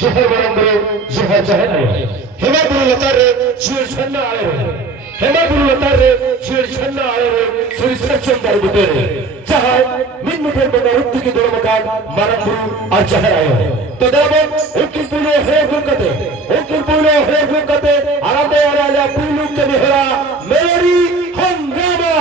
शहर बरंबरो जहा जहर आयो हेमा गुरु लतार रे छेड़ छन्ना आयो हेमा गुरु लतार रे छेड़ छन्ना आयो सुरी सचम दर बुतेरे जहा मिन मुठे बना रुत्ती की दोड़ मकान मारम गुरु और जहर आयो तो दाबो उनकी पुलो है गुकते उनकी पुलो है गुकते आराधे आराधे पुलो के निहरा मेरी हंगामा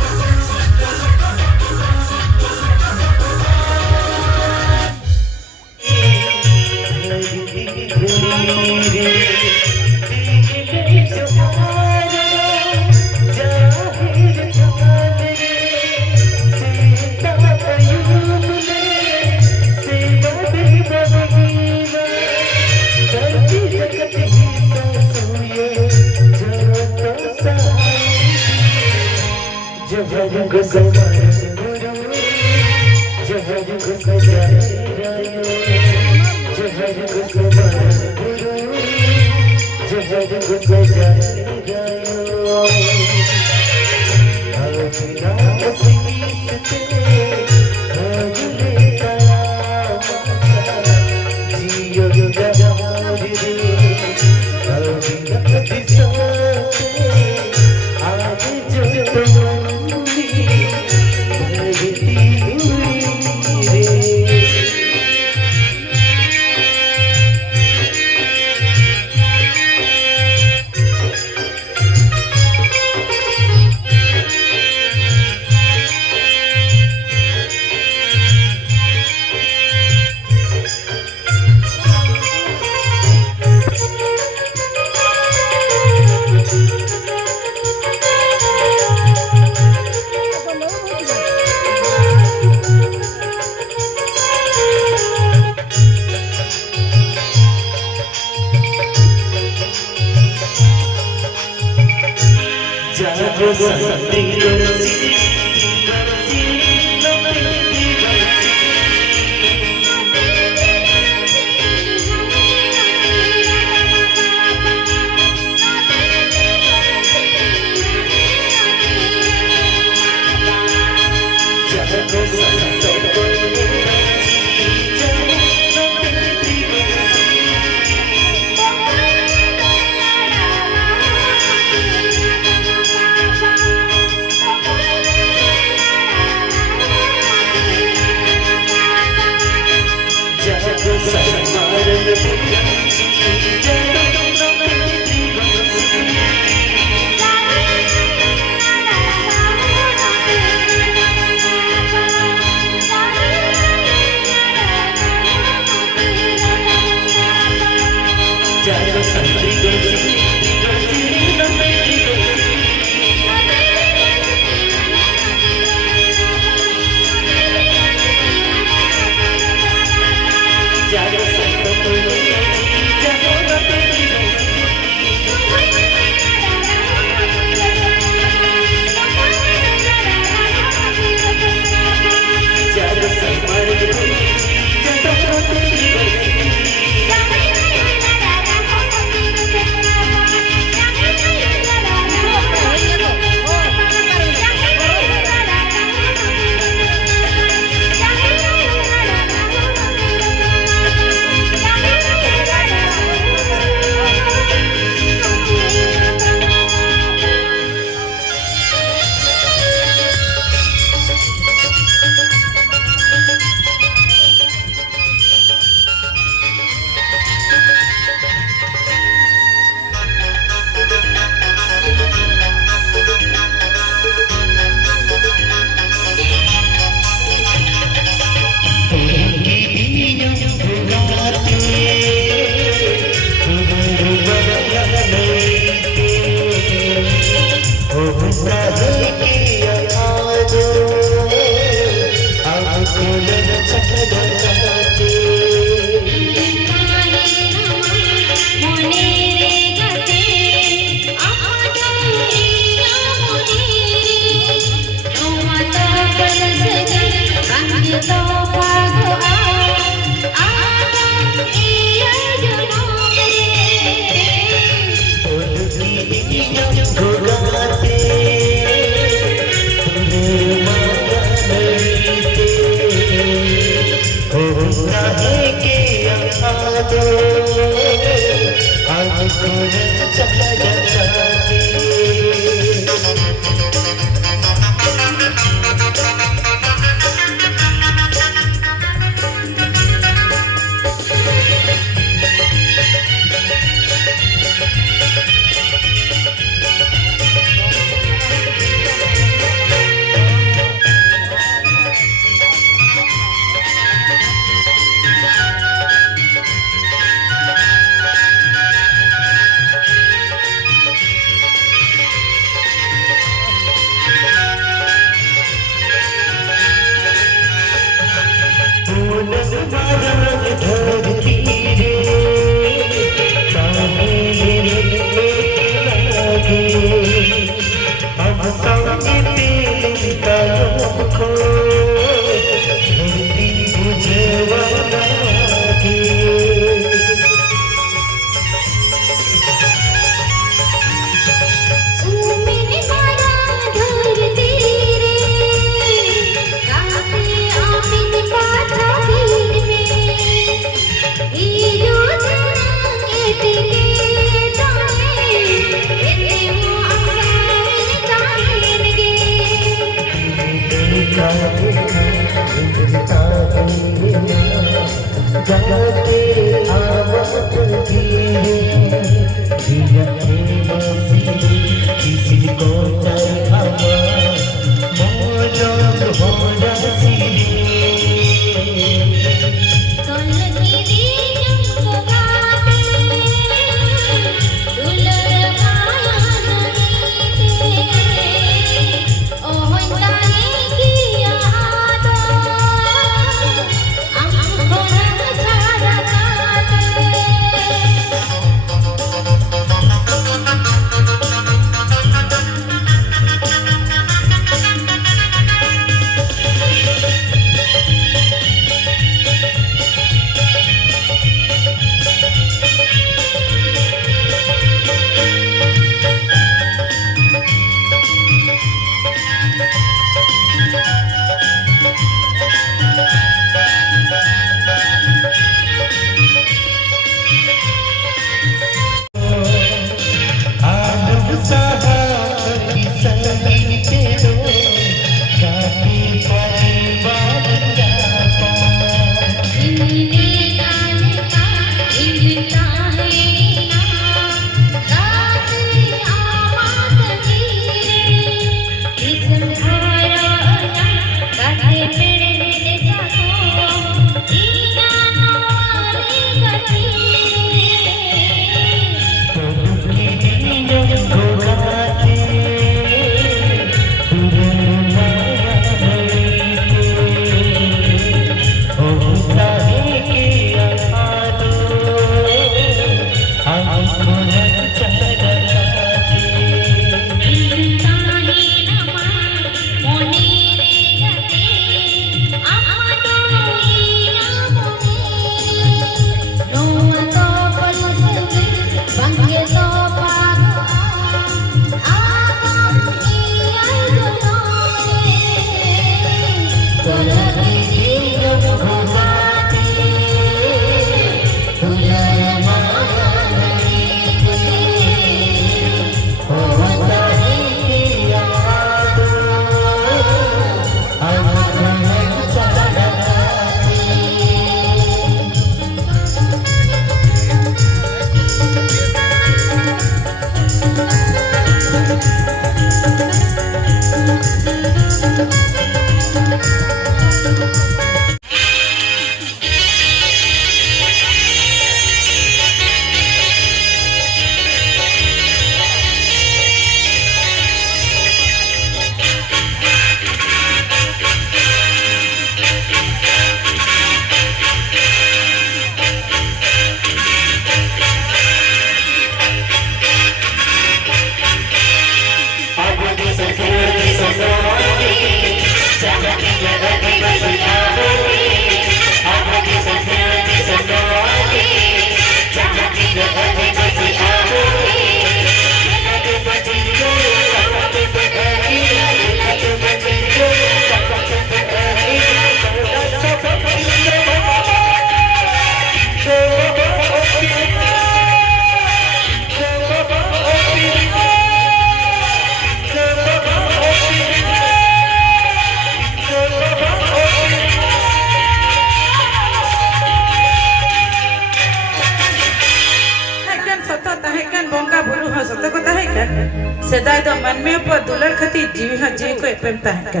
मानवीय पर दुलर खती जीवी हा जीवी को एपम तहका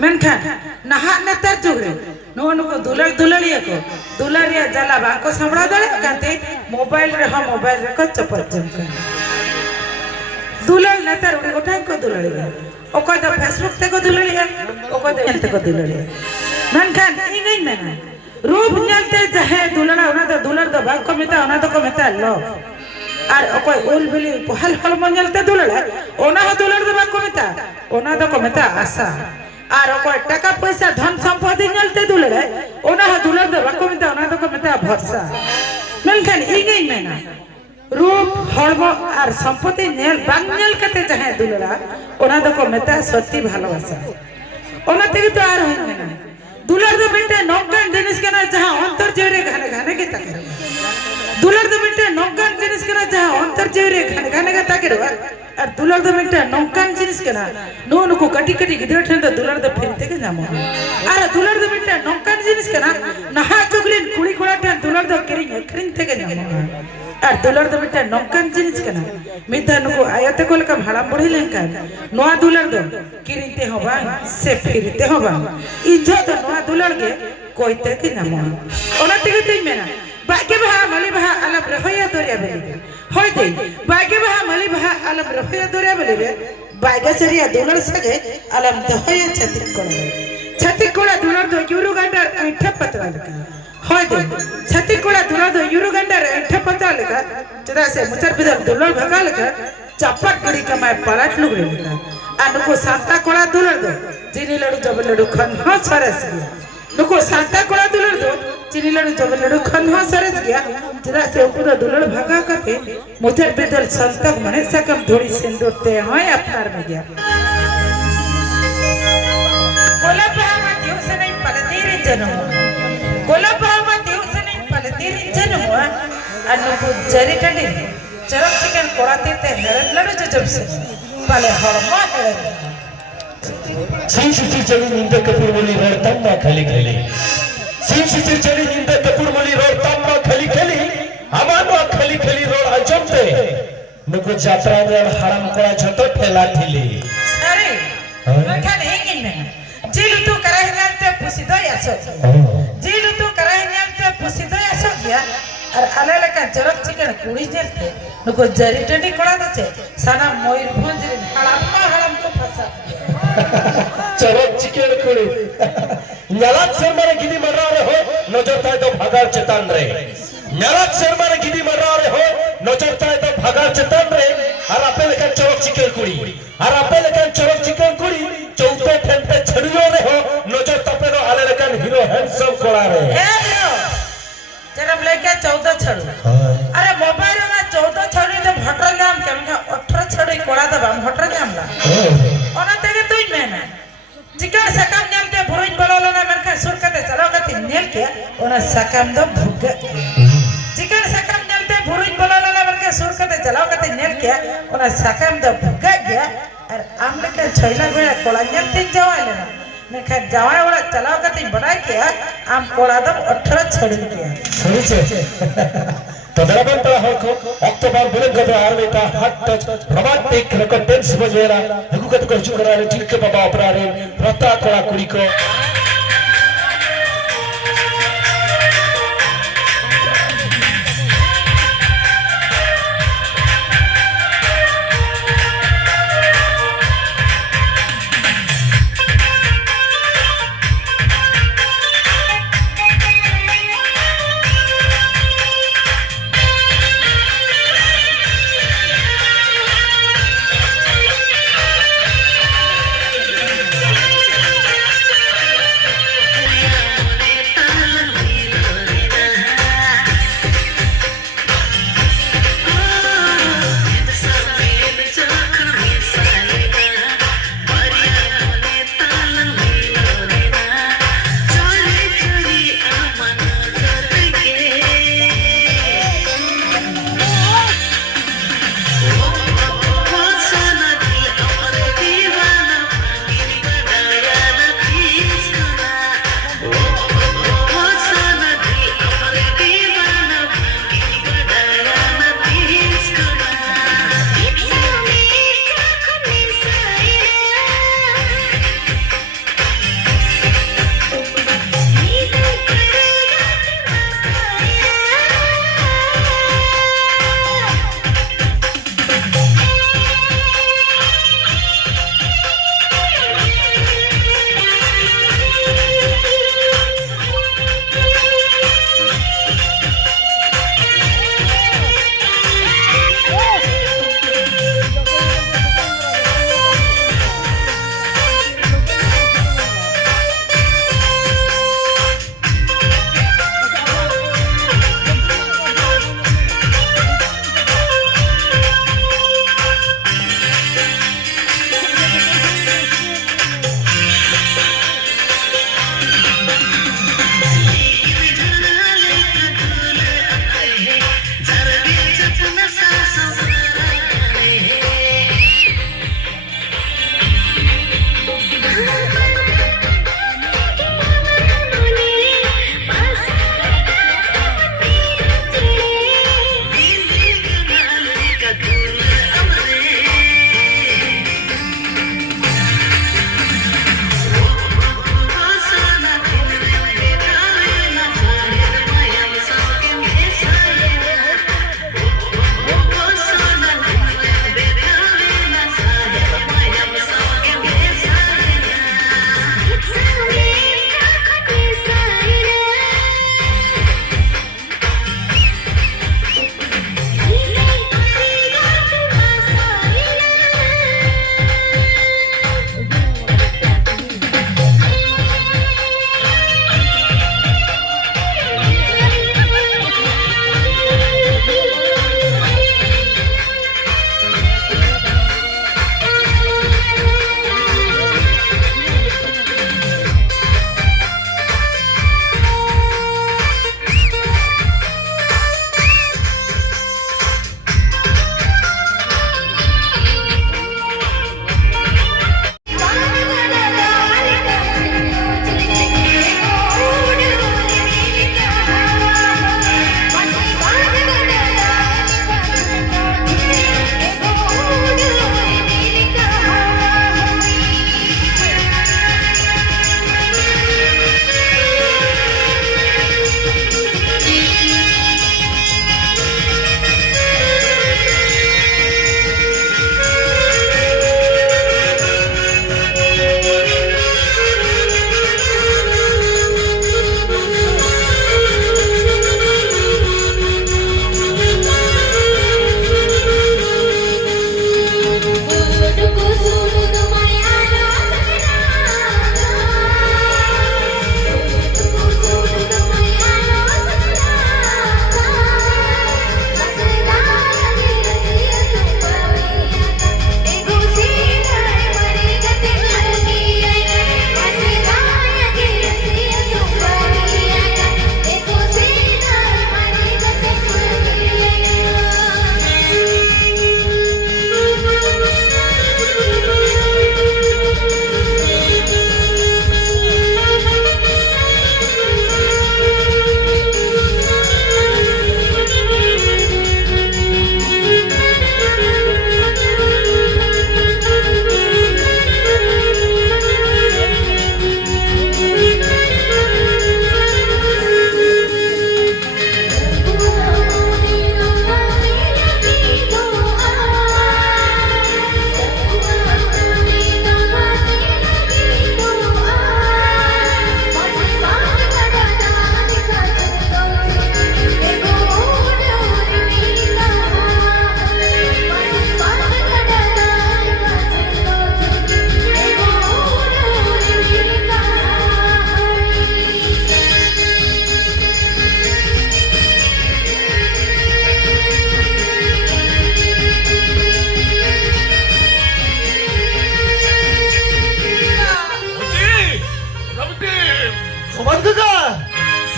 मेनखान नहा नेतार जुगरे नो को दुलर दुलरिया को दुलरिया जाला बाको संबड़ा दले काते मोबाइल रे हा मोबाइल रे को चपल चमका दुलर नेतार उड़ी गोठाई को दुलरिया ओको द फेसबुक ते को दुलरिया ओको द एंते को दुलरिया मेनखान इंगई मेना रूप ᱧᱮᱞते जहे दुलरा ओना द दुलर द बाको मेता ओना द को मेता लो আর অকয় ওল বলি পহাল হল মঞ্জলতে দুলড়া ওনা হ দুলড় দেবা কমিতা ওনা দ কমিতা আশা আর অকয় টাকা পয়সা ধন সম্পত্তি ᱧᱮলতে দুলড়া ওনা হ দুলড় দেবা কমিতা ওনা দ কমিতা ভরসা মেনখান ইগেই মেনা রূপ হলম আর সম্পত্তি ᱧᱮল বাং ᱧেল কাতে জাহে দুলড়া ওনা দ কমিতা সত্যি ভালোবাসা ওনা থেকে তো আর হই মেনা দুলড় দ বেটে নকান জিনিস কেনা যাহা অন্তর জেরে ঘানে ঘানে কে তাকে दुलर द मिटे नौकान जिनिस केना जहां अंतर जेरे गाने का ताके रवा और दुलर द मिटे नौकान जिनिस केना नो नुको कटी कटी गिदर ठन द दुलर द फिरते के जामो और दुलर द मिटे नौकान जिनिस केना नहा चुगलिन कुड़ी कोड़ा ठन दुलर द किरिन ते के जामो और दुलर द मिटे नौकान जिनिस केना मिता नुको आयते कोल का भाड़ा बढ़ी लेंका नोआ दुलर द किरिते होबा से फिरते होबा इज्जत नोआ दुलर के कोइते के जामो ओना टिके तई मेना बाके बहा मली बहा अलम रफया दोरिया बेले होय दे बाके बहा मली बहा अलम रफया दोरिया बेले बागे सरिया दुलर सगे अलम दहया छतिक कोड़ा दुलर दो यूरो गंडर ऐठा पतरा लगा होय दे छतिक कोड़ा दुलर दो यूरो गंडर ऐठा पतरा लगा जदा से मुचर बिदर दुलर भगा लगा चपट गड़ी कमाए पलट लुगरे लगा अनको सांता कोड़ा दुलर दो जिनी लड़ू जब लड़ू खन हां सरस गया नुको सांता कोड़ा दुलर दो चिनी लड़ू जब लड़ू खन हां सरस गया जदा से ऊपर दुलर भगा करके मुझे बेदल संतक मने सकम थोड़ी सिंदूर ते हां अपनार में गया गोला पावा देव से नहीं पलती रे जन्म गोला पावा देव से नहीं पलती रे जन्म अनु जरी टंडी चरक चिकन कोड़ाते ते लड़ू जब से पले हरमा है सीसी चली निंद कपूर बोली रे तम्मा खली खली सीसी चली निंद कपूर बोली रे तम्मा खली खली हमानो खली खली रो अजमते नुको यात्रा में हराम कोड़ा झतो ठेला ठेली अरे रखा नहीं किन जिल तू करे नलते पुसिदो यासो जिल तू करे नलते पुसिदो यासो गया और अलले का जरक चिकन कुड़ी जेलते नुको जरी टंडी कोड़ा दचे साना मयूरभंज रे हड़म को फसा चरक चिकन कुड़ी न्यालात शर्मा गिदी मर रहे हो नजरता तो भगार चेतन रे न्यालात शर्मा गिदी मर रहे हो नजरता तो भगार चेतन रे और अपेल का चरक चिकन कुड़ी और अपेल का चरक चिकन कुड़ी चौथे ठंडे छड़ियो रे हो नजर तपे नो आले का हीरो हैंडसम कोड़ा रे ए हीरो जरम लेके 14 छड़ू अरे मोबाइल में 14 छड़ी तो भटर नाम केम 18 छड़ी कोड़ा दबा भटर नाम ला ओना तेगे तुई मेना चिकन सकम न्यालते भुरुज बलोलो ना मेरका सुर कते चलाओ कते नेल के ओना सकम दो भुग चिकन सकम न्यालते भुरुज बलोलो ना मेरका सुर कते चलाओ कते नेल के ओना सकम दो भुग गया और आमले के छैला गोया कोला न्यालते जावाले ना मेरका जावाय वाला चलाओ कते बना के आम कोला दो 18 छड़ी के सही से तदरबन तला हो अक्टोबर बुलेट गदर आर्मी का हट टच रोमांटिक रेकॉर्डेंस बजेरा हकुकत को चुकरा रे ठीक के बाबा अपरारे रत्ता कोड़ा कुड़ी को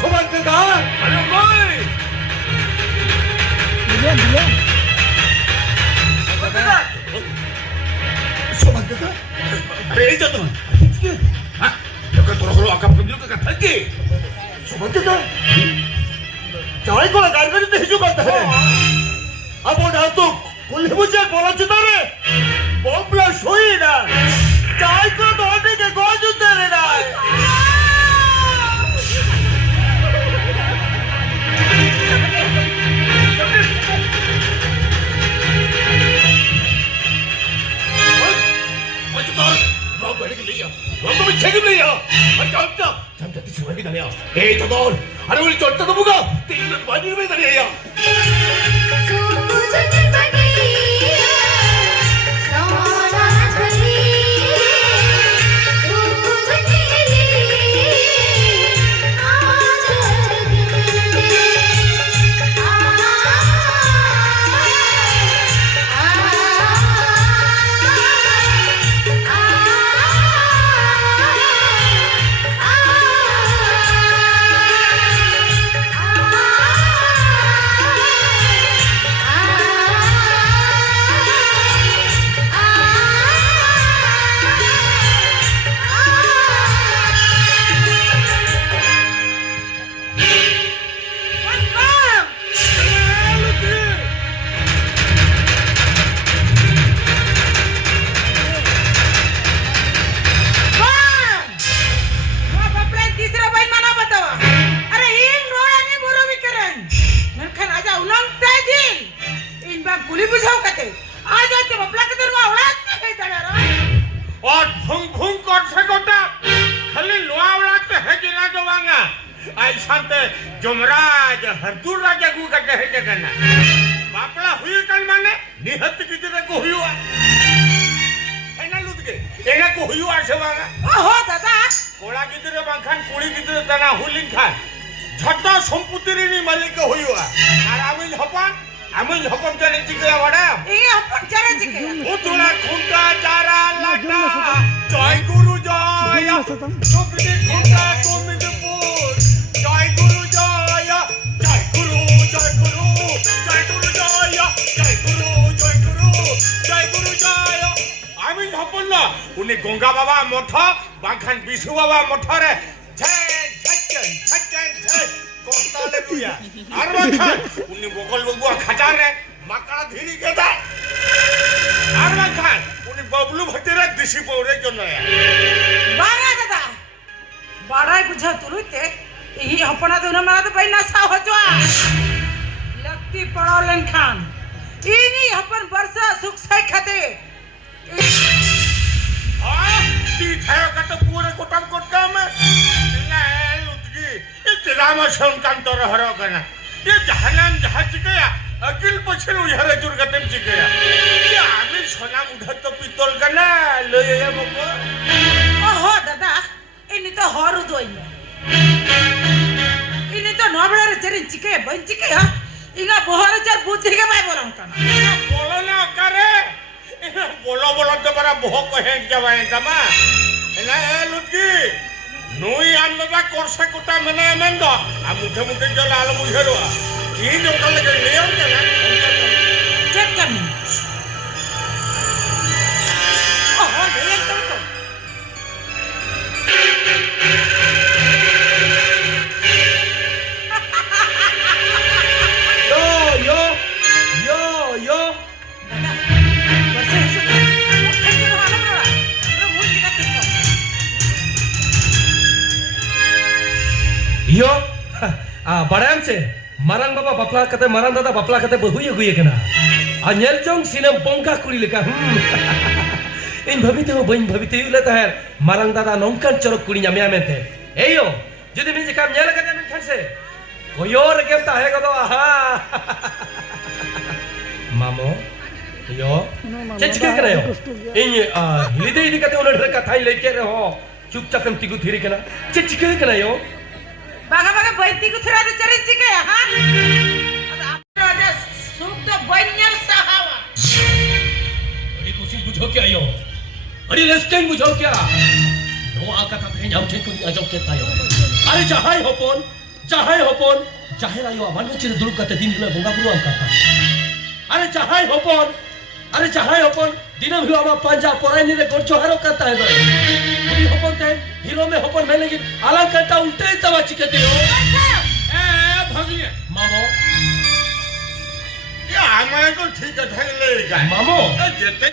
Subangkata, ano boy? Subangkata? Are ito to? Hah? Nagkaturo-kuro ang kapag yung kakatagi. Subangkata? Caway ko lang kaya ganito hiyo kanta hai. Abo na ito, kulhi mo siya bola chita re. Bombla shoyi na. Caway ko doon ke goju tere na. 너무 책임내야. 아니 깜짝. 잠깐 뒤집어기 다녀. 에이 저돈. 아니 우리 저 떠도부가 때리는 많이 왜 다녀야. Yamraj हरदुर राजा को कटे है जगना बापला हुई कल माने निहत कितने को हुआ है ना लुट के एना को हुआ सेवागा ओहो दादा कोला कितने बाखान कुड़ी कितने तना हुलिन खान झट्टा संपत्ति रे नि मालिक को हुआ और आमिन हपन चले चिके वडा ए हपन चले चिके उतुला खुंटा चारा लाटा जय गुरु जय सुखदी खुंटा गोविंदपुर जय गुरु उन्हें गंगा बाबा मठ बाखान विष्णु बाबा मठ रे कोताले दुया आर बाखान उन्हें बगल बगुआ खजार रे माकड़ा धीरी के दा आर बाखान उन्हें बबलू भट्टी रे दिशी पौरे जन्नो या बागा दादा बड़ाई बुझा तुलुते यही अपना दोना मारा तो भाई नशा हो जोआ लगती पड़ोलन खान इनी अपन वर्षा सुख से खाते ती थायो कत पूरे कोटम कोटका में ले लुटगी ये रामा शंकांत रहरो कना ये जहनाम जहाज गया अकिल पछरु हरे दुर्गतम चिकया ये आमी सोना उधर तो पितल कना ले ये मको ओहो दादा इनी तो हरु दोई इनी तो नबड़ा रे चरिन चिके बन चिके हा इगा बोहर चर बुद्धि के भाई बोलम कना बोलो ना करे बोलो तो बड़ा बहुत कहे जवाए तमा ना लुटकी नुई आनबा कोरसे कोटा मने मंदो आ मुठे मुठे जल आल मुझेरो की जोटा लगे नियम के ना चेक कर ओहो नियम तो यो बड़ाम से मारांग बाबा बपला कते मारांग दादा बपला कते बहु गुए कना आ नेल जोंग सिनेम पंका कुड़ी लेका इन भविते हो बइन भविते युले तहर मारांग दादा नौकान चरक कुड़ी न्यामे आमेते एयो जदि मिन काम नेल कते मिन खसे ओयो रकेम ता है गदो आहा मामो यो चेचके करे हो इन हिलिदे इदि कते ओले ढर कथाई लेके रहो चुपचाप हम तिगु थिरी कना चेचके करे यो बागा बागा बैठी को थोड़ा तो चरित चिके हाँ अब आप राजा सुख तो बन्यल सहावा अरे कुछ बुझो क्या यो अरे रेस्टेंग बुझो क्या नो आका ता थे जाम थे को आजो के तायो अरे जहाई होपन चाहे हपन जाहे आयो आमान चिर दुड़ुब काते दिन हिलो बंगा बुरु आम काता अरे चाहे हपन दिनम हिलो आमा पांजा पराई निरे गोर जोहारो काता है उनी हपन ते हिरो में हपन में लेकिन आला काटा उल्टे तवा चिके दियो ए भगलिए मामो ये हमारे को ठीक है ठग ले गए मामो जितने